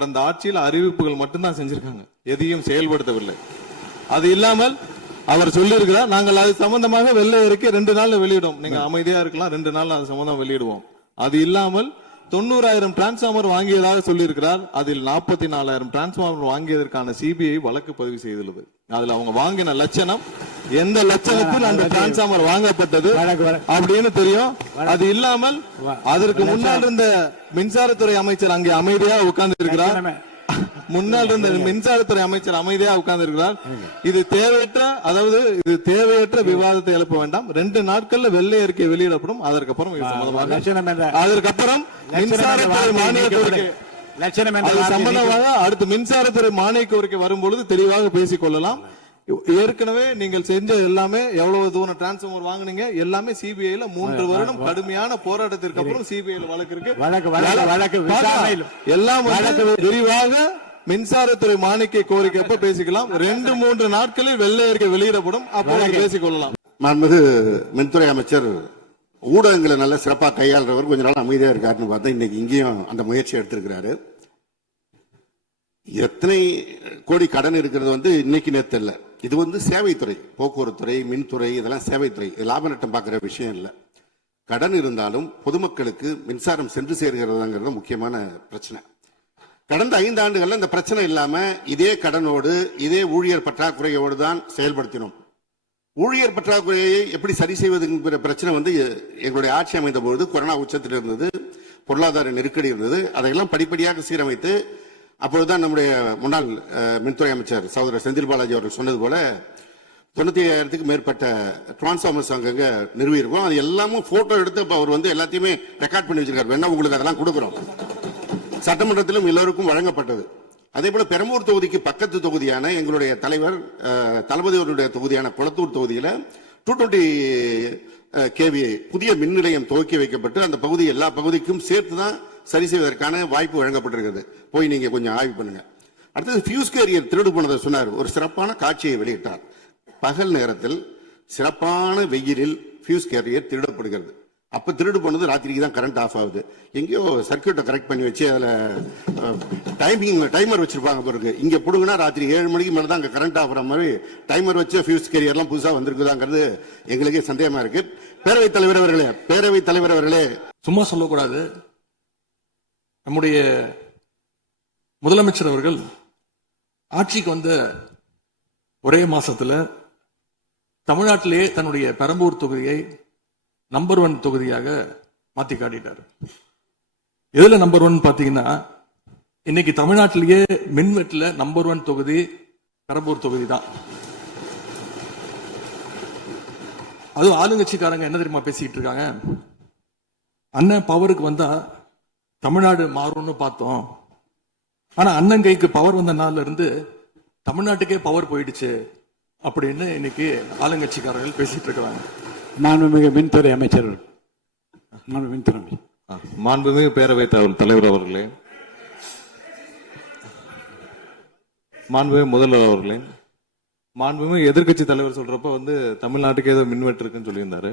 கடந்த ஆட்சியில் அறிவிப்புகள் மட்டும்தான் செஞ்சிருக்காங்க, எதையும் செயல்படுத்தவில்லை. அது இல்லாமல் அவர் சொல்லியிருக்கிறார், நாங்கள் அது சம்பந்தமாக வெள்ளை அறிக்கை 2 நாள்ல வெளியிடுவோம், நீங்க அமைதியா இருக்கலாம், 2 நாள் அது சம்பந்தம் வெளியிடுவோம். அது இல்லாமல் 90,000 டிரான்ஸ்பார்மர் வாங்கியதாக சொல்லியிருக்கிறார். அதில் 44,000 டிரான்ஸ்பார்மர் வாங்கியதற்கான சிபிஐ வழக்கு பதிவு செய்துள்ளது. அதுல அவங்க வாங்கின லட்சணம், எந்த லட்சணத்தில் அந்த டிரான்ஸ்பார்மர் வாங்கப்பட்டது அப்படின்னு தெரியும். அது இல்லாமல் அதற்கு முன்னால் இருந்த மின்சாரத்துறை அமைச்சர் அங்கே அமைதியா உட்கார்ந்து இருக்கிறார். முன்னால் இருந்த மின்சாரத்துறை அமைச்சர் அமைதியா உட்கார்ந்து இருக்கிறார். இது தேவையற்ற, அதாவது இது தேவையற்ற விவாதத்தை எழுப்ப வேண்டாம். 2 நாட்கள்ல வெள்ளை அறிக்கை வெளியிடப்படும். அதற்கப்புறம் அதற்கப்புறம் மின்சாரத்துறை மானிய கோரிக்கை சம்பந்தமாக அடுத்து மின்சாரத்துறை மானிய கோரிக்கை வரும்பொழுது தெளிவாக பேசிக் கொள்ளலாம். ஏற்கனவே நீங்கள் செஞ்ச எல்லாமே, எவ்வளவு தூரம் டிரான்ஸ்பார்மர் வாங்குனீங்க எல்லாமே சிபிஐல 3 வருடம் கடுமையான போராட்டத்திற்கு அப்புறம் சிபிஐல வழக்கு இருக்கு. எல்லாம் விரிவாக மின்சாரத்துறை மானிய கோரிக்கை அப்ப பேசிக்கலாம். 2-3 நாட்களில் வெள்ளை அறிக்கை வெளியிடப்படும், அப்போ பேசிக் கொள்ளலாம். மாண்புமிகு மின்துறை அமைச்சர் ஊடகங்களை நல்ல சிறப்பாக கையாளுறவர், கொஞ்ச நாள் அமைதியா இருக்காருன்னு பார்த்தா இன்னைக்கு இங்கேயும் அந்த முயற்சி எடுத்திருக்கிறாரு. எத்தனை கோடி கடன் இருக்கிறது இன்னைக்கு நேத்து இல்ல, இது சேவைத்துறை, போக்குவரத்துறை, மின்துறை, இதெல்லாம் சேவைத்துறை, லாப நட்டம் பார்க்கிற விஷயம் இல்லை. கடன் இருந்தாலும் பொதுமக்களுக்கு மின்சாரம் சென்று சேர்கிறதாங்கிறது முக்கியமான பிரச்சனை. கடந்த 5 ஆண்டுகள்ல இந்த பிரச்சனை இல்லாம இதே கடனோடு இதே ஊழியர் பற்றாக்குறையோடு தான் செயல்படுத்தினோம். ஊழியர் பற்றாக்குறையை எப்படி சரி செய்வதுங்கிற பிரச்சனை எங்களுடைய ஆட்சி அமைந்த போது கொரோனா உச்சத்தில் இருந்தது, பொருளாதார நெருக்கடி இருந்தது. அதையெல்லாம் படிப்படியாக சீரமைத்து அப்பொழுதுதான் நம்முடைய முன்னாள் மின்துறை அமைச்சர் சகோதரர் செந்தில் பாலாஜி அவர்கள் சொன்னது போல 95,000க்கு மேற்பட்ட டிரான்ஸ்பார்மர்ஸ் அங்கங்க நிறுவியிருக்கோம். அது எல்லாமும் போட்டோ எடுத்து அவர் எல்லாத்தையுமே ரெக்கார்ட் பண்ணி வச்சிருக்காரு. வேணா உங்களுக்கு அதெல்லாம் கொடுக்குறோம். சட்டமன்றத்திலும் எல்லோருக்கும் வழங்கப்பட்டது. அதே போல பெரம்பூர் தொகுதிக்கு பக்கத்து தொகுதியான எங்களுடைய தலைவர் தளபதி அவருடைய தொகுதியான குளத்தூர் தொகுதியில 220 kV புதிய மின் நிலையம் துவக்கி வைக்கப்பட்டு அந்த பகுதி எல்லா பகுதிக்கும் சேர்த்துதான் சரி செய்வதற்கான வாய்ப்பு வழங்கப்பட்டிருக்கிறது. போய் நீங்க கொஞ்சம் ஆய்வு பண்ணுங்க. அடுத்தது ஃபியூஸ் கேரியர் திருடு போனதை சொன்னார். ஒரு சிறப்பான காட்சியை வெளியிட்டார். பகல் நேரத்தில் சிறப்பான வெயிலில் ஃபியூஸ் கேரியர் திருடப்படுகிறது. அப்ப திருடு போனது ராத்திரிக்கு தான் கரண்ட் ஆஃப் ஆகுது. எங்கேயோ சர்க்கியூட்டை கரெக்ட் பண்ணி வச்சு அதுல டைமர் வச்சிருப்பாங்க பிறகு. இங்க புடுங்கினா ராத்திரி 7 மணிக்கு மேலதான் அங்க கரண்ட் ஆஃப் மாதிரி டைமர் வச்சு ஃபியூஸ் கேரியர்லாம் புதுசா வந்திருக்குதாங்கிறது எங்களுக்கே சந்தேகமா இருக்கு. பேரவைத் தலைவர் அவர்களே சும்மா சொல்லக்கூடாது. நம்முடைய முதலமைச்சர் அவர்கள் ஆட்சிக்கு வந்த ஒரே மாசத்துல தமிழ்நாட்டிலேயே தன்னுடைய பெரம்பூர் தொகுதியை நம்பர் 1 தொகுதியாக மாத்தி காட்டிட்டார். எதுல நம்பர் 1 பாத்தீங்கன்னா, இன்னைக்கு தமிழ்நாட்டிலேயே மின்வெட்டுல நம்பர் 1 தொகுதி பெரம்பூர் தொகுதி தான். அதுவும் ஆளுங்கட்சிக்காரங்க என்ன தெரியுமா பேசிக்கிட்டு இருக்காங்க, அண்ணன் பவருக்கு வந்தா தமிழ்நாடு மாறும்னு பார்த்தோம், ஆனா அண்ணன் கைக்கு பவர் வந்த நாள்ல இருந்து தமிழ்நாட்டுக்கே பவர் போயிடுச்சு அப்படின்னு இன்னைக்கு ஆளுங்கட்சிக்காரர்கள் பேசிட்டு இருக்காங்க. மாண்புமிகு மின்துறை அமைச்சர், மாண்புமிகு பேரவைத் தலைவர் அவர்களே, மாண்புமிகு முதல்வர் அவர்களே, மாண்புமிகு எதிர்கட்சி தலைவர் சொல்றப்ப தமிழ்நாட்டுக்கு ஏதோ மின்வெட்டு இருக்குன்னு சொல்லியிருந்தாரு.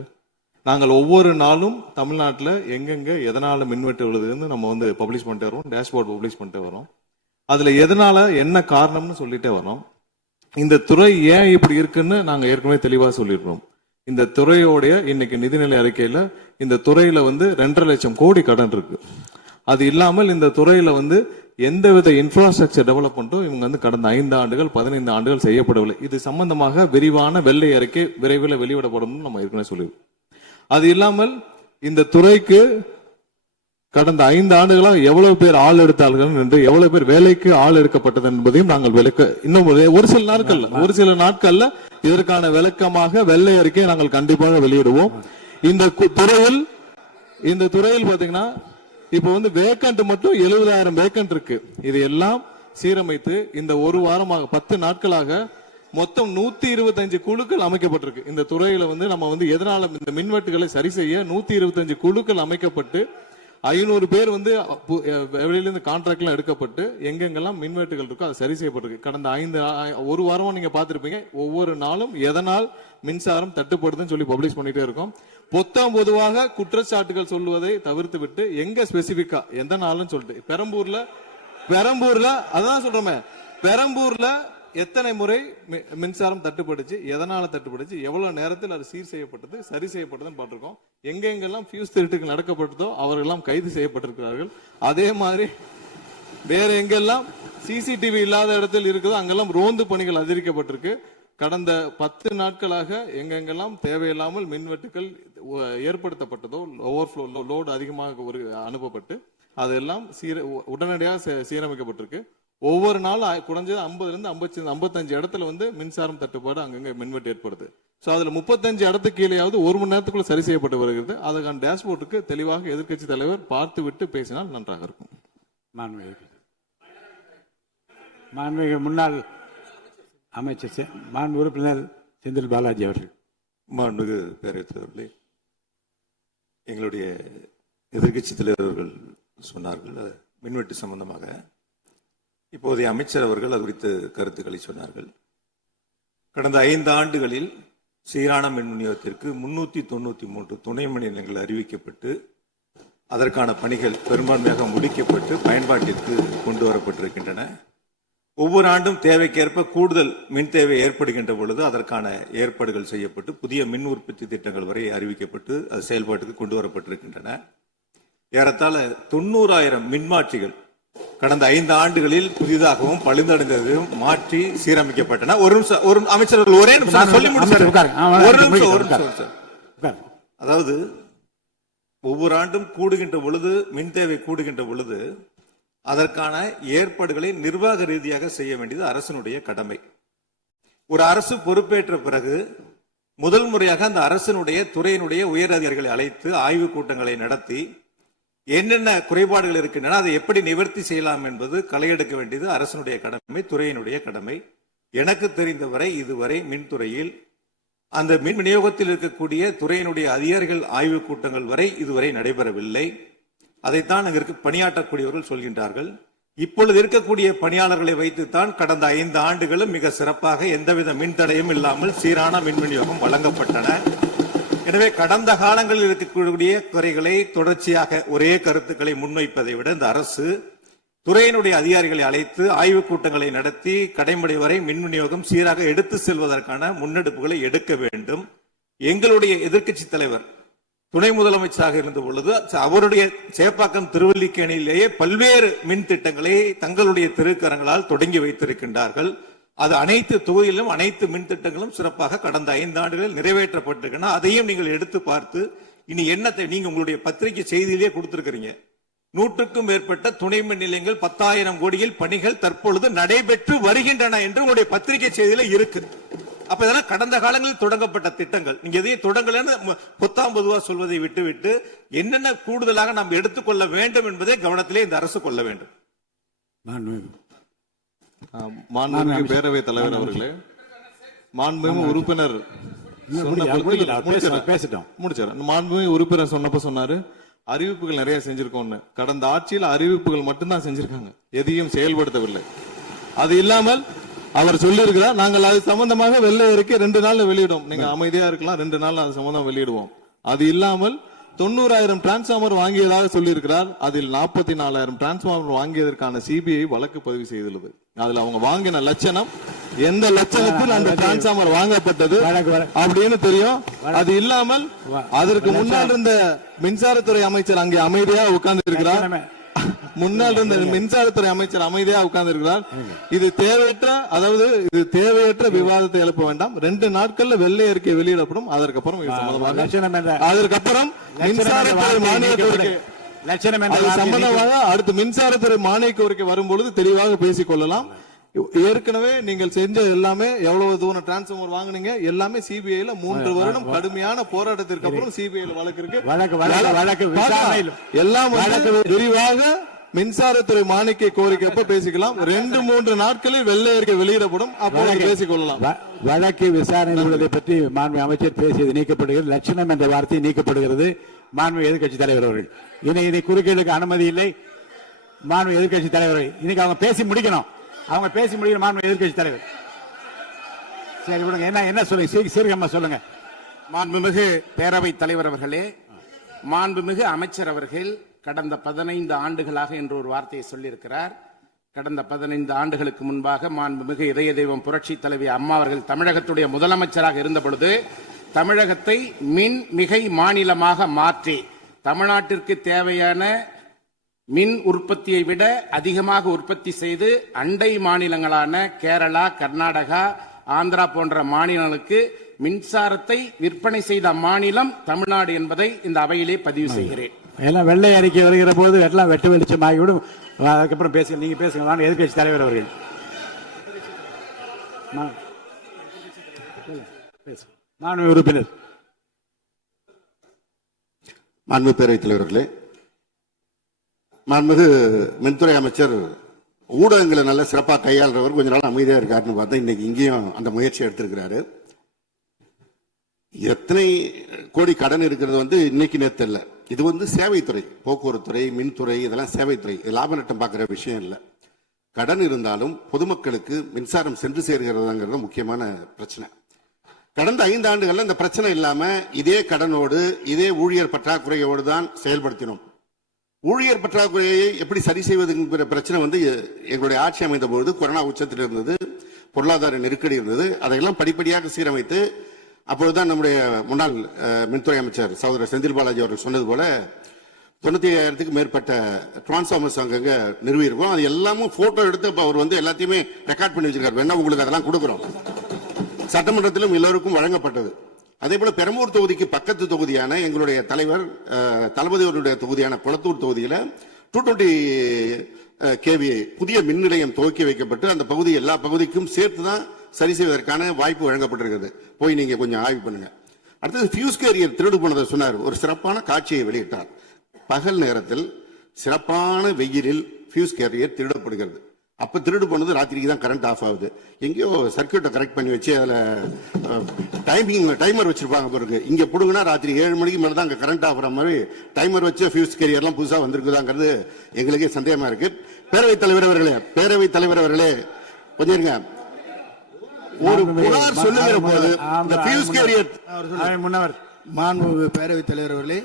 நாங்கள் ஒவ்வொரு நாளும் தமிழ்நாட்டில் எங்கெங்க எதனால மின்வெட்டு விழுதுன்னு நம்ம பப்ளிஷ் பண்ணிட்டே வரோம், டேஷ்போர்ட் பப்ளிஷ் பண்ணிட்டே வரோம். அதுல எதனால என்ன காரணம்னு சொல்லிட்டே வரோம். இந்த துறை ஏன் இப்படி இருக்குன்னு நாங்க ஏற்கனவே தெளிவா சொல்லிடுறோம். இந்த துறையோடைய இன்னைக்கு நிதிநிலை அறிக்கையில இந்த துறையில 2.5 லட்சம் கோடி கடன் இருக்கு. அது இல்லாமல் இந்த துறையில எந்தவித இன்ஃப்ராஸ்ட்ரக்சர் டெவலப்மெண்ட்டும் இவங்க கடந்த 5 ஆண்டுகள் 15 ஆண்டுகள் செய்யப்படவில்லை. இது சம்பந்தமாக விரிவான வெள்ளை அறிக்கை விரைவில் வெளியிடப்படும் நம்ம ஏற்கனவே சொல்லிடுவோம். அது இல்லாமல் இந்த துறைக்கு கடந்த 5 ஆண்டுகளாக எவ்வளவு பேர் ஆள் எடுத்தார்கள் என்று, எவ்வளவு பேர் வேலைக்கு ஆள் எடுக்கப்பட்டது என்பதையும் நாங்கள் இன்னும் ஒரு சில நாட்கள்ல இதற்கான விளக்கமாக வெள்ளை அறிக்கையை நாங்கள் கண்டிப்பாக வெளியிடுவோம். இந்த துறையில் பாத்தீங்கன்னா இப்ப வேக்கண்ட் மட்டும் 70,000 வேக்கண்ட் இருக்கு. இது எல்லாம் சீரமைத்து இந்த ஒரு வாரமாக 10 நாட்களாக மொத்தம் 125 குழுக்கள் அமைக்கப்பட்டிருக்கு. இந்த துறையில நம்ம எதனால இந்த மின்வெட்டுகளை சரி செய்ய 125 குழுக்கள் அமைக்கப்பட்டு 500 பேர் வெளியிலிருந்து கான்ட்ராக்ட்லாம் எடுக்கப்பட்டு எங்கெங்கெல்லாம் மின்வெட்டுகள் இருக்கோ அது சரி செய்யப்பட்டிருக்கு. கடந்த ஒரு வாரமா நீங்க பார்த்திருப்பீங்க, ஒவ்வொரு நாளும் எதனால் மின்சாரம் தட்டுப்படுதுன்னு சொல்லி பப்ளிஷ் பண்ணிட்டே இருக்கோம். பொதுவாக குற்றச்சாட்டுகள் சொல்வதை தவிர்த்து விட்டு எங்க ஸ்பெசிபிக்கா எந்த நாள்னு சொல்லிட்டு பெரம்பூர்ல பெரம்பூர்ல அதான் சொல்றோமே, பெரம்பூர்ல எத்தனை முறை மின்சாரம் தட்டுப்படுச்சு, எதனால தட்டுப்படுச்சு, எவ்வளவு நேரத்தில் அது சீர் செய்யப்பட்டது, சரி செய்யப்பட்டதுன்னு பார்த்திருக்கோம். எங்கெங்கெல்லாம் ஃபியூஸ் திருட்டுகள் நடக்கப்பட்டதோ அவர்களெல்லாம் கைது செய்யப்பட்டிருக்கிறார்கள். அதே மாதிரி வேற எங்கெல்லாம் சிசிடிவி இல்லாத இடத்தில் இருக்குதோ அங்கெல்லாம் ரோந்து பணிகள் அதிகரிக்கப்பட்டிருக்கு. கடந்த 10 நாட்களாக எங்கெங்கெல்லாம் தேவையில்லாமல் மின்வெட்டுகள் ஏற்படுத்தப்பட்டதோ, ஓவர்ஃப்ளோ லோடு அதிகமாக அனுப்பப்பட்டு அதெல்லாம் உடனடியாக சீரமைக்கப்பட்டிருக்கு. ஒவ்வொரு நாளும் குறைஞ்சது 50 இருந்து 55 இடத்துல மின்சாரம் தட்டுப்பாடு அங்கங்க மின்வெட்டு ஏற்படுது. சோ அதுல 35 இடத்துக்கு கீழேயாவது 1 மணி நேரத்துக்குள்ள சரி செய்யப்பட்டு வருகிறது. அதுக்கான டேஷ்போர்டுக்கு தெளிவாக எதிர்க்கட்சி தலைவர் பார்த்து விட்டு பேசினால் நன்றாக இருக்கும். மாண்புமிகு முன்னாள் அமைச்சர் மாண்பு உறுப்பினர் செந்தில் பாலாஜி அவர்கள். மாண்புமிகு பேரவைத் தலைவர்களே, எங்களுடைய எதிர்க்கட்சி தலைவர்கள் சொன்னார்கள் மின்வெட்டு சம்பந்தமாக. இப்போதைய அமைச்சர் அவர்கள் அது குறித்து கருத்துக்களை சொன்னார்கள். கடந்த 5 ஆண்டுகளில் சீரான மின் விநியோகத்திற்கு 393 துணை மின் நிலையங்கள் அறிவிக்கப்பட்டு அதற்கான பணிகள் பெரும்பான்மையாக முடிக்கப்பட்டு பயன்பாட்டிற்கு கொண்டு வரப்பட்டிருக்கின்றன. ஒவ்வொரு ஆண்டும் தேவைக்கேற்ப கூடுதல் மின் தேவை ஏற்படுகின்ற பொழுது அதற்கான ஏற்பாடுகள் செய்யப்பட்டு புதிய மின் உற்பத்தி திட்டங்கள் வரை அறிவிக்கப்பட்டு அது செயல்பாட்டுக்கு கொண்டு வரப்பட்டிருக்கின்றன. ஏறத்தாழ 90,000 மின்மாற்றிகள் கடந்த 5 ஆண்டுகளில் புதிதாகவும் பழுந்தடைந்ததையும் மாற்றி சீரமைக்கப்பட்டன. ஒரு அமைச்சர்கள் ஒரே நிமிஷம் சொல்லி முடிச்சார். அதாவது ஒவ்வொரு ஆண்டும் கூடுகின்ற பொழுது மின் தேவை கூடுகின்ற பொழுது அதற்கான ஏற்பாடுகளை நிர்வாக ரீதியாக செய்ய வேண்டியது அரசினுடைய கடமை. ஒரு அரசு பொறுப்பேற்ற பிறகு முதல் முறையாக அந்த அரசினுடைய துறையினுடைய உயர் அதிகாரிகளை அழைத்து ஆய்வுக் கூட்டங்களை நடத்தி என்னென்ன குறைபாடுகள் இருக்கின்றன அதை எப்படி நிவர்த்தி செய்யலாம் என்பது களையெடுக்க வேண்டியது அரசினுடைய கடமை, துறையினுடைய கடமை. எனக்கு தெரிந்தவரை இதுவரை மின்துறையில் அந்த மின் விநியோகத்தில் இருக்கக்கூடிய துறையினுடைய அதிகாரிகள் ஆய்வுக் கூட்டங்கள் வரை இதுவரை நடைபெறவில்லை. அதைத்தான் அங்கிருக்கு பணியாற்றக்கூடியவர்கள் சொல்கின்றார்கள். இப்பொழுது இருக்கக்கூடிய பணியாளர்களை வைத்துத்தான் கடந்த 5 ஆண்டுகளும் மிக சிறப்பாக எந்தவித மின்தடையும் இல்லாமல் சீரான மின் விநியோகம் வழங்கப்பட்டன. எனவே கடந்த காலங்களில் இருக்கக்கூடிய குறைகளை தொடர்ச்சியாக ஒரே கருத்துக்களை முன்வைப்பதை விட இந்த அரசு துறையினுடைய அதிகாரிகளை அழைத்து ஆய்வுக் கூட்டங்களை நடத்தி கடைமுறை வரை மின் விநியோகம் சீராக எடுத்து செல்வதற்கான முன்னெடுப்புகளை எடுக்க வேண்டும். எங்களுடைய எதிர்க்கட்சி தலைவர் துணை முதலமைச்சராக இருந்த பொழுது அவருடைய சேப்பாக்கம் திருவல்லிக்கேணியிலேயே பல்வேறு மின் திட்டங்களை தங்களுடைய திருக்கரங்களால் தொடங்கி வைத்திருக்கின்றார்கள். அது அனைத்து தொகுதியிலும் அனைத்து மின் திட்டங்களும் சிறப்பாக கடந்த 5 ஆண்டுகளில் நிறைவேற்றப்பட்டிருக்கின்றன. அதையும் நீங்கள் எடுத்து பார்த்து இனி என்னத்தை நீங்க உங்களுடைய பத்திரிகை செய்தியிலேயே கொடுத்திருக்கிறீங்க. 100க்கும் மேற்பட்ட துணை மின் நிலையங்கள் 10,000 கோடியில் பணிகள் தற்பொழுது நடைபெற்று வருகின்றன என்று உங்களுடைய பத்திரிகை செய்தியில இருக்கு. அப்ப இதெல்லாம் கடந்த காலங்களில் தொடங்கப்பட்ட திட்டங்கள். நீங்க எதையும் தொடங்கலன்னு பொத்தாம் பொதுவா சொல்வதை விட்டுவிட்டு என்னென்ன கூடுதலாக நாம் எடுத்துக்கொள்ள வேண்டும் என்பதை கவனத்திலே இந்த அரசு கொள்ள வேண்டும். மாண்புமிகு பேரவைத் தலைவர் அவர்களே, மாண்புமிகு உறுப்பினர் மாண்புமிகு உறுப்பினர் சொன்னப்ப சொன்னாரு அறிவிப்புகள் நிறைய செஞ்சிருக்கோம்னு. கடந்த ஆட்சியில் அறிவிப்புகள் மட்டும்தான் செஞ்சிருக்காங்க, எதையும் செயல்படுத்தவில்லை. அது இல்லாமல் அவர் சொல்லியிருக்கிறார் நாங்கள் அது சம்பந்தமாக வெள்ளை அறிக்கை 2 நாள்ல வெளியிடுவோம், நீங்க அமைதியா இருக்கலாம், 2 நாள் அது சம்பந்தம் வெளியிடுவோம். அது இல்லாமல் 90,000 டிரான்ஸ்பார்மர் வாங்கியதாக சொல்லியிருக்கிறார். அதில் 44,000 டிரான்ஸ்பார்மர் வாங்கியதற்கான சிபிஐ வழக்கு பதிவு செய்துள்ளது. அதுல அவங்க வாங்கின லட்சணம், எந்த லட்சணத்தில் அந்த டிரான்ஸ்பார்மர் வாங்கப்பட்டது அப்படின்னு தெரியும். அது இல்லாமல் அதற்கு முன்னால் இருந்த மின்சாரத்துறை அமைச்சர் அங்கே அமைதியா உட்கார்ந்து இருக்கிறார். முன்னால் இருந்த மின்சாரத்துறை அமைச்சர் அமைதியா உட்கார்ந்து இருக்கிறார். இது தேவையற்ற விவாதத்தை எழுப்ப வேண்டாம். 2 நாட்கள்ல வெள்ளை அறிக்கை வெளியிடப்படும். அதற்கப்புறம் மின்சாரத்துறை மானிய கோரிக்கை சம்பந்தமாக அடுத்து மின்சாரத்துறை மானிய கோரிக்கை வரும்பொழுது தெளிவாக பேசிக் கொள்ளலாம். ஏற்கனவே நீங்கள் செஞ்ச எல்லாமே எவ்வளவு தூரம் டிரான்ஸ்பார்மர் வாங்குனீங்க எல்லாமே சிபிஐல 3 வருடம் கடுமையான போராட்டத்திற்கு அப்புறம் சிபிஐல வழக்கு இருக்கு. எல்லாம் விரிவாக மின்சாரத்துறை மானிய கோரிக்கை அப்ப பேசிக்கலாம். 2-3 நாட்களில் வெள்ளை அறிக்கை வெளியிடப்படும், அப்போ பேசிக் கொள்ளலாம். வழக்கு விசாரணை உள்ளதை பற்றி மாண்பு அமைச்சர் பேசியது நீக்கப்படுகிறது. லட்சணம் என்ற வார்த்தை நீக்கப்படுகிறது. மாண்பு எதிர்க்கட்சி தலைவர் அவர்கள் இனி குறுக்கீடுக்கு அனுமதி இல்லை. மாண்பு எதிர்க்கட்சி தலைவர் இன்னைக்கு அவங்க பேசி முடிக்கணும். மாண்பு எதிர்க்கட்சி தலைவர் சரி விடுங்க. என்ன சொல்லுங்க, சீர்கமா சொல்லுங்க. மாண்புமிகு பேரவைத் தலைவர் அவர்களே, மாண்புமிகு அமைச்சர் அவர்கள் கடந்த 15 ஆண்டுகளாக என்று ஒரு வார்த்தையை சொல்லியிருக்கிறார். கடந்த 15 ஆண்டுகளுக்கு முன்பாக மாண்புமிகு இதய தெய்வம் புரட்சி தலைவி அம்மா அவர்கள் தமிழகத்துடைய முதலமைச்சராக இருந்த பொழுது தமிழகத்தை மின் மிகை மாநிலமாக மாற்றி தமிழ்நாட்டிற்கு தேவையான மின் உற்பத்தியை விட அதிகமாக உற்பத்தி செய்து அண்டை மாநிலங்களான கேரளா, கர்நாடகா, ஆந்திரா போன்ற மாநிலங்களுக்கு மின்சாரத்தை விற்பனை செய்த மாநிலம் தமிழ்நாடு என்பதை இந்த அவையிலே பதிவு செய்கிறேன். எல்லாம் வெள்ளை அறிக்கை வருகிற போது எல்லாம் வெட்ட வெளிச்சம் ஆகிவிடும். அதுக்கப்புறம் பேசுங்க, நீங்க பேசுங்க. வாங்க எதிர்க்கட்சி தலைவர் அவர்கள். மாண்பு உறுப்பினர். மாண்பு பேரவைத் தலைவர்களே, மாண்புமிகு மின்துறை அமைச்சர் ஊடகங்களை நல்ல சிறப்பாக கையாளுறவர். கொஞ்ச நாள் அமைதியா இருக்காருன்னு பார்த்தா இன்னைக்கு இங்கேயும் அந்த முயற்சி எடுத்திருக்கிறாரு. எத்தனை கோடி கடன் இருக்கிறது வந்து இன்னைக்கு நேத்து இல்ல. இது வந்து சேவைத்துறை, போக்குவரத்துறை, மின்துறை, இதெல்லாம் சேவைத்துறை. லாப நட்டம் பார்க்கிற விஷயம் இல்லை. கடன் இருந்தாலும் பொதுமக்களுக்கு மின்சாரம் சென்று சேர்கிறதாங்கிறது முக்கியமான பிரச்சனை. கடந்த 5 ஆண்டுகள்ல இந்த பிரச்சனை இல்லாம இதே கடனோடு இதே ஊழியர் பற்றாக்குறையோடு தான் செயல்படுத்தினோம். ஊழியர் பற்றாக்குறையை எப்படி சரி செய்வதுங்கிற பிரச்சனை வந்து எங்களுடைய ஆட்சி அமைந்த பொழுது கொரோனா உச்சத்தில் இருந்தது, பொருளாதார நெருக்கடி இருந்தது. அதையெல்லாம் படிப்படியாக சீரமைத்து அப்பொழுதுதான் நம்முடைய முன்னாள் மின்துறை அமைச்சர் சகோதரர் செந்தில் பாலாஜி அவர்கள் சொன்னது போல 95,000க்கு மேற்பட்ட டிரான்ஸ்பார்மர்ஸ் அங்கங்க நிறுவியிருக்கோம். அது எல்லாமும் போட்டோ எடுத்து அவர் வந்து எல்லாத்தையுமே ரெக்கார்ட் பண்ணி வச்சிருக்காரு. வேணா உங்களுக்கு அதெல்லாம் கொடுக்குறோம். சட்டமன்றத்திலும் எல்லோருக்கும் வழங்கப்பட்டது. அதே போல பெரம்பூர் தொகுதிக்கு பக்கத்து தொகுதியான எங்களுடைய தலைவர் தளபதி அவருடைய தொகுதியான குளத்தூர் தொகுதியில 220 kV புதிய மின் நிலையம் துவக்கி வைக்கப்பட்டு அந்த பகுதி எல்லா பகுதிக்கும் சேர்த்துதான் சரி செய்வதற்கான வாய்ப்பு வழங்கப்பட்டிருக்கிறது. போய் நீங்க கொஞ்சம் ஆய்வு பண்ணுங்க. அடுத்தது ஃபியூஸ் கேரியர் திருடு போனதை சொன்னார். ஒரு சிறப்பான காட்சியை வெளியிட்டார். பகல் நேரத்தில் சிறப்பான வெயிலில் ஃபியூஸ் கேரியர் திருடப்படுகிறது. அப்ப திருடு போனது ராத்திரிக்கு தான் கரண்ட் ஆஃப் ஆகுது. எங்கேயோ சர்க்கியூட்டை கரெக்ட் பண்ணி வச்சு அதுல டைமர் வச்சிருப்பாங்க பிறகு. இங்க புடுங்கினா ராத்திரி 7 மணிக்கு மேல தான் அங்க கரண்ட் ஆஃப் மாதிரி டைமர் வச்சு ஃபியூஸ் கேரியர்லாம் புதுசா வந்திருக்குதாங்கிறது எங்களுக்கே சந்தேகமா இருக்கு. பேரவைத் தலைவர் அவர்களே கொஞ்சம் இருங்க. ஒரு புகார் சொல்லுகிற போது இந்த ஃபியூஸ் கேரியர் முன்னவர் மாண்புமிகு பேரவைத் தலைவர் அவர்களே,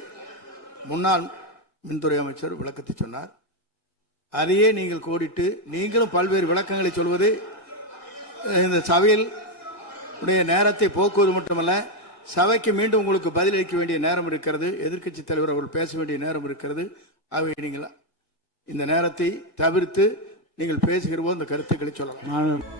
முன்னாள் மின்துறை அமைச்சர் விளக்கத்தை சொன்னார். அதையே நீங்கள் கோடிட்டு நீங்களும் பல்வேறு விளக்கங்களை சொல்வது இந்த சபையில் உடைய நேரத்தை போக்குவது மட்டுமல்ல, சபைக்கு மீண்டும் உங்களுக்கு பதிலளிக்க வேண்டிய நேரம் இருக்கிறது. எதிர்க்கட்சி தலைவர் அவர்கள் பேச வேண்டிய நேரம் இருக்கிறது. ஆகவே நீங்கள் இந்த நேரத்தை தவிர்த்து நீங்கள் பேசுகிற போது இந்த கருத்துக்களை சொல்லலாம்.